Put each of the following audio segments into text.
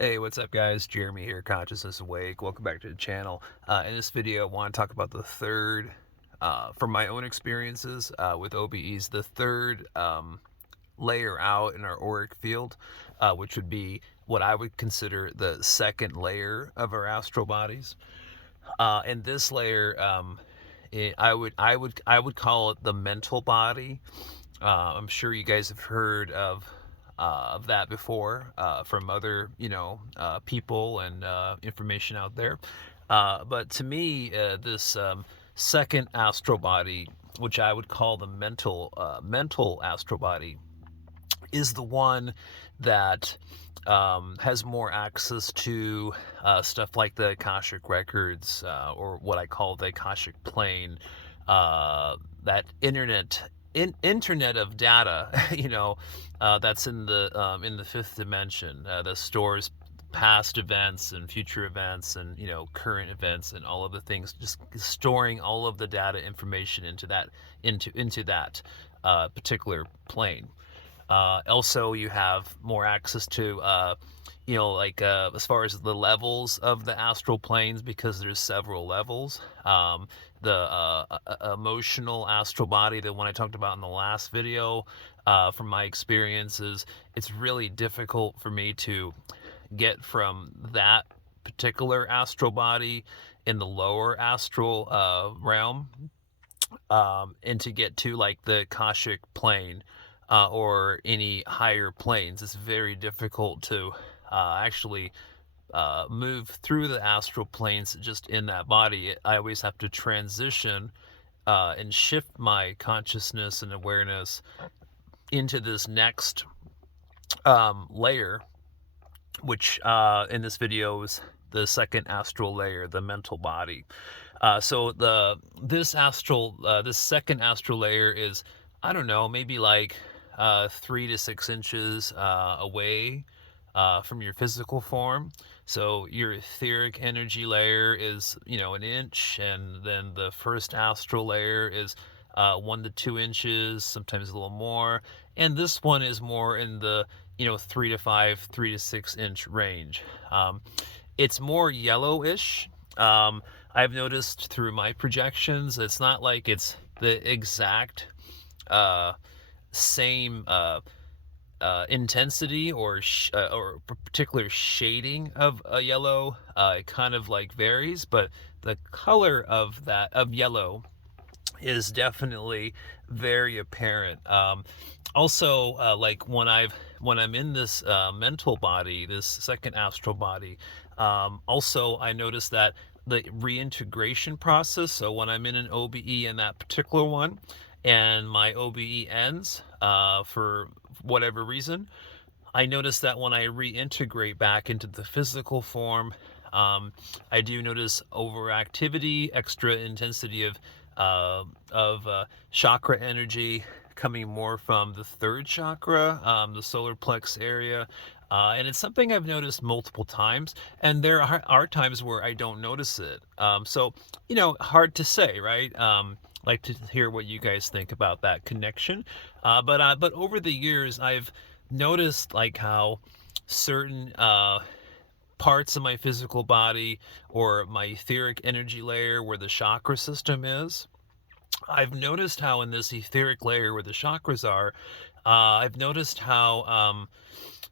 Hey, what's up, guys? Jeremy here, Consciousness Awake. Welcome back to the channel. In this video, I want to talk about the third, from my own experiences with OBEs, the third layer out in our auric field, which would be what I would consider the second layer of our astral bodies. And this layer, I would call it the mental body. I'm sure you guys have heard of that before from other people and information out there. But to me, this second astral body, which I would call the mental astral body, is the one that has more access to stuff like the Akashic records, or what I call the Akashic plane, that internet of data, that's in the fifth dimension, that stores past events and future events and current events and all of the things, just storing all of the data information into that particular plane. Also, you have more access to, as far as the levels of the astral planes, because there's several levels. The emotional astral body, the one I talked about in the last video, from my experiences, it's really difficult for me to get from that particular astral body in the lower astral realm, and to get to like the Akashic plane, or any higher planes. It's very difficult to actually move through the astral planes just in that body. I always have to transition and shift my consciousness and awareness into this next layer, which in this video is the second astral layer, the mental body. So this second astral layer is, I don't know, maybe like 3 to 6 inches away from your physical form. So your etheric energy layer is, an inch, and then the first astral layer is 1 to 2 inches, sometimes a little more, and this one is more in the 3 to 5, 3 to 6 inch range. It's more yellowish. I've noticed through my projections, it's not like it's the exact same intensity or particular shading of a yellow. It kind of like varies, but the color of yellow is definitely very apparent. Also, like when I'm in this mental body, this second astral body, also I notice that the reintegration process. So when I'm in an OBE in that particular one, and my OBE ends for whatever reason, I notice that when I reintegrate back into the physical form, I do notice overactivity, extra intensity of chakra energy coming more from the third chakra, the solar plex area. And it's something I've noticed multiple times, and there are times where I don't notice it. So, hard to say, right? Like to hear what you guys think about that connection. But over the years, I've noticed like how certain parts of my physical body, or my etheric energy layer where the chakra system is, I've noticed how in this etheric layer where the chakras are, I've noticed how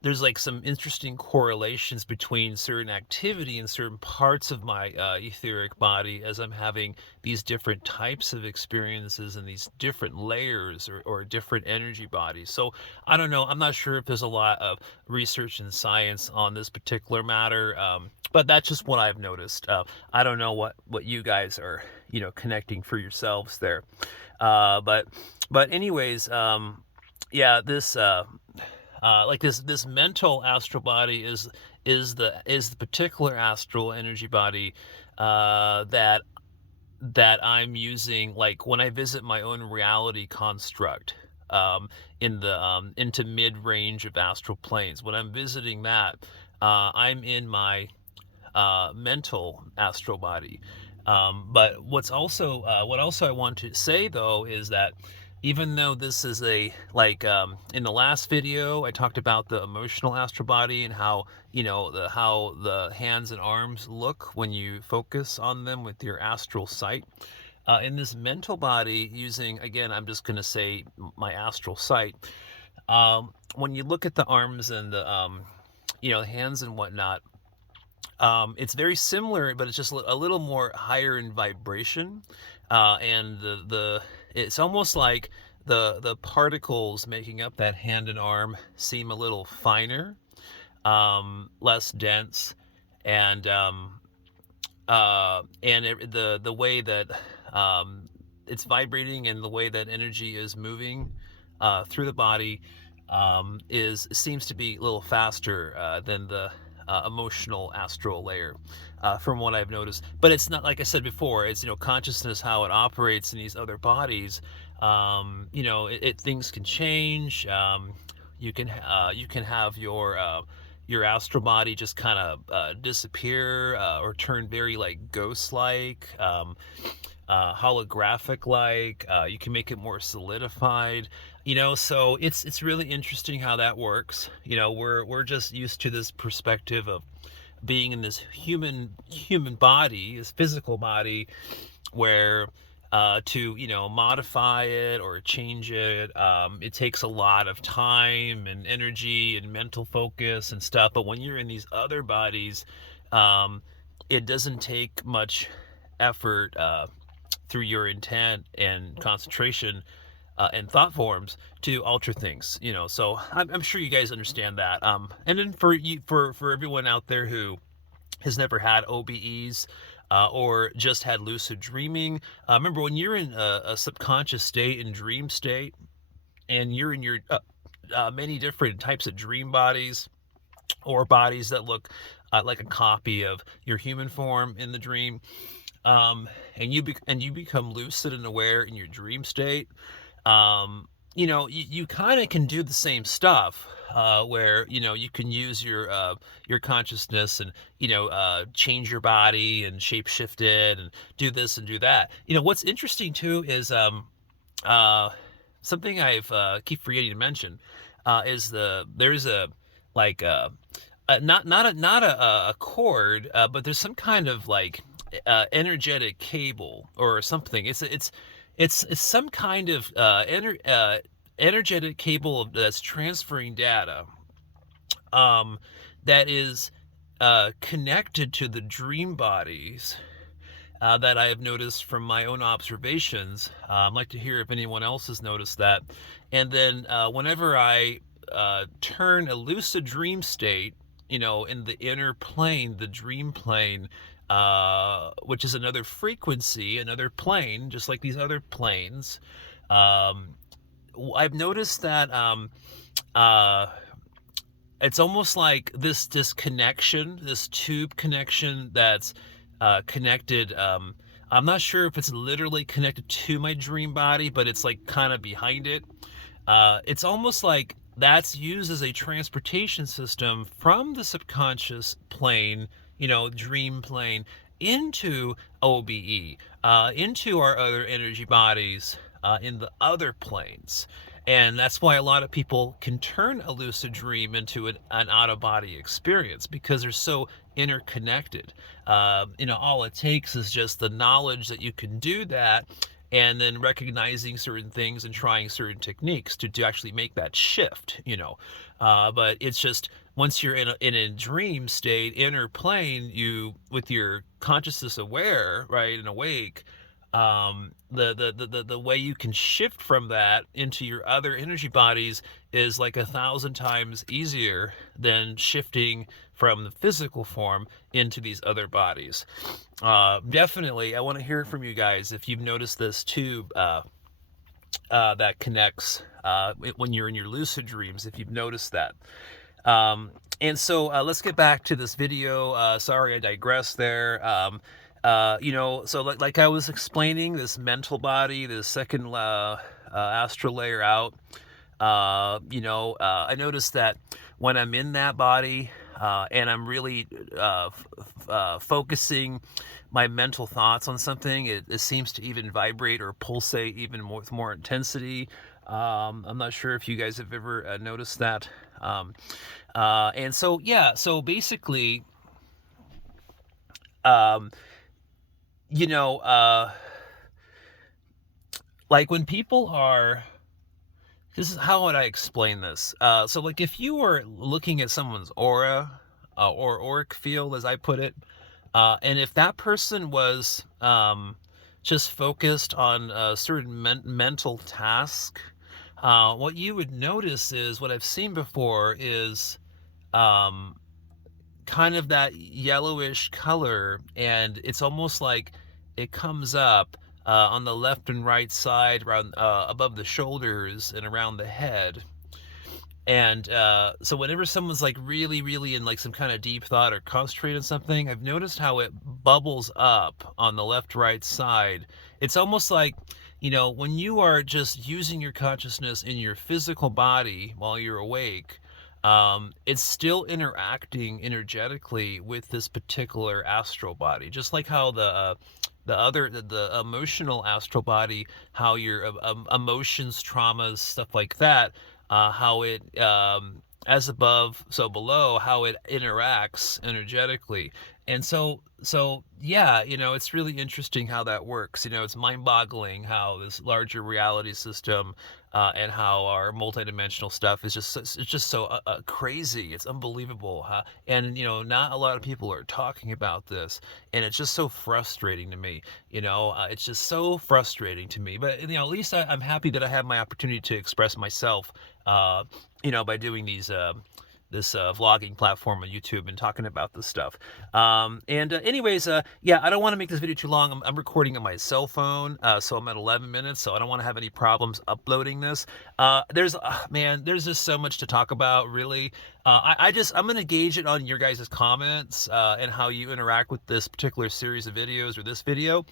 there's like some interesting correlations between certain activity in certain parts of my etheric body as I'm having these different types of experiences and these different layers, or different energy bodies. So I don't know. I'm not sure if there's a lot of research and science on this particular matter, but that's just what I've noticed. I don't know what you guys are, connecting for yourselves there. But anyways, yeah, this mental astral body is the particular astral energy body that I'm using, like when I visit my own reality construct, in the into mid range of astral planes. When I'm visiting that, I'm in my mental astral body. But what also I want to say though is that even though this is a like in the last video I talked about the emotional astral body and how how the hands and arms look when you focus on them with your astral sight. In this mental body, using, again, I'm just going to say my astral sight, when you look at the arms and the hands and whatnot, it's very similar, but it's just a little more higher in vibration, and it's almost like the particles making up that hand and arm seem a little finer, less dense, and the way that it's vibrating and the way that energy is moving through the body is seems to be a little faster than the emotional astral layer, from what I've noticed. But it's not, like I said before, it's consciousness, how it operates in these other bodies. Things can change. You can have your astral body just kind of disappear, or turn very like ghost-like, holographic-like. You can make it more solidified. So it's really interesting how that works. We're just used to this perspective of being in this human body, this physical body, where to modify it or change it, it takes a lot of time and energy and mental focus and stuff. But when you're in these other bodies, it doesn't take much effort through your intent and concentration and thought forms to alter things. So I'm sure you guys understand that. And then for everyone out there who has never had OBEs, or just had lucid dreaming, remember, when you're in a subconscious state and dream state, and you're in your many different types of dream bodies, or bodies that look like a copy of your human form in the dream, and you become lucid and aware in your dream state. You kind of can do the same stuff, where you can use your consciousness and change your body and shape shift it and do this and do that. What's interesting too is something I've keep forgetting to mention, is there's a like not a cord, but there's some kind of like energetic cable or something. It's some kind of energetic cable that's transferring data, that is connected to the dream bodies, that I have noticed from my own observations. I'd like to hear if anyone else has noticed that. And then whenever I turn a lucid dream state, in the inner plane, the dream plane, which is another frequency, another plane, just like these other planes. I've noticed that it's almost like this connection, this tube connection that's connected. I'm not sure if it's literally connected to my dream body, but it's like kind of behind it. It's almost like that's used as a transportation system from the subconscious plane, dream plane, into OBE, into our other energy bodies, in the other planes. And that's why a lot of people can turn a lucid dream into an out-of-body experience, because they're so interconnected. All it takes is just the knowledge that you can do that, and then recognizing certain things and trying certain techniques to actually make that shift. But it's just, once you're in a dream state, inner plane, you, with your consciousness aware, right, and awake, the way you can shift from that into your other energy bodies is like 1,000 times easier than shifting from the physical form into these other bodies. Definitely, I want to hear from you guys if you've noticed this tube that connects when you're in your lucid dreams, if you've noticed that. And so let's get back to this video. Sorry, I digressed there. So like I was explaining, this mental body, the second astral layer out, I noticed that when I'm in that body, and I'm really focusing my mental thoughts on something, it seems to even vibrate or pulsate even more with more intensity. I'm not sure if you guys have ever noticed that. And so, yeah, so basically, um, you know, like when people are, this is how would I explain this? So, like, if you were looking at someone's aura or auric field, as I put it, and if that person was just focused on a certain mental task, what you would notice is what I've seen before is um, kind of that yellowish color, and it's almost like it comes up on the left and right side, around above the shoulders and around the head. And so whenever someone's like really, really in like some kind of deep thought or concentrated on something, I've noticed how it bubbles up on the left, right side. It's almost like, when you are just using your consciousness in your physical body while you're awake, it's still interacting energetically with this particular astral body, just like how the emotional astral body, how your emotions, traumas, stuff like that, how it, as above so below, how it interacts energetically. And so yeah, it's really interesting how that works. It's mind-boggling how this larger reality system, and how our multidimensional stuff is just so crazy. It's unbelievable. And not a lot of people are talking about this, and it's just so frustrating to me. It's just so frustrating to me. But at least I'm happy that I have my opportunity to express myself. By doing this vlogging platform on YouTube and talking about this stuff. And anyways, yeah, I don't want to make this video too long. I'm recording on my cell phone, so I'm at 11 minutes, so I don't want to have any problems uploading this. There's just so much to talk about, really. I'm going to gauge it on your guys' comments and how you interact with this particular series of videos or this video.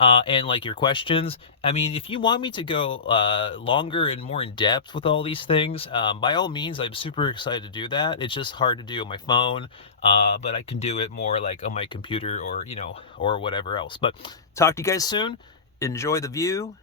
And like your questions. I mean, if you want me to go longer and more in depth with all these things, by all means, I'm super excited to do that. It's just hard to do on my phone, but I can do it more like on my computer or whatever else. But talk to you guys soon. Enjoy the view.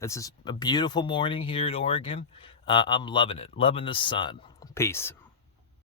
This is a beautiful morning here in Oregon. I'm loving it, loving the sun. Peace.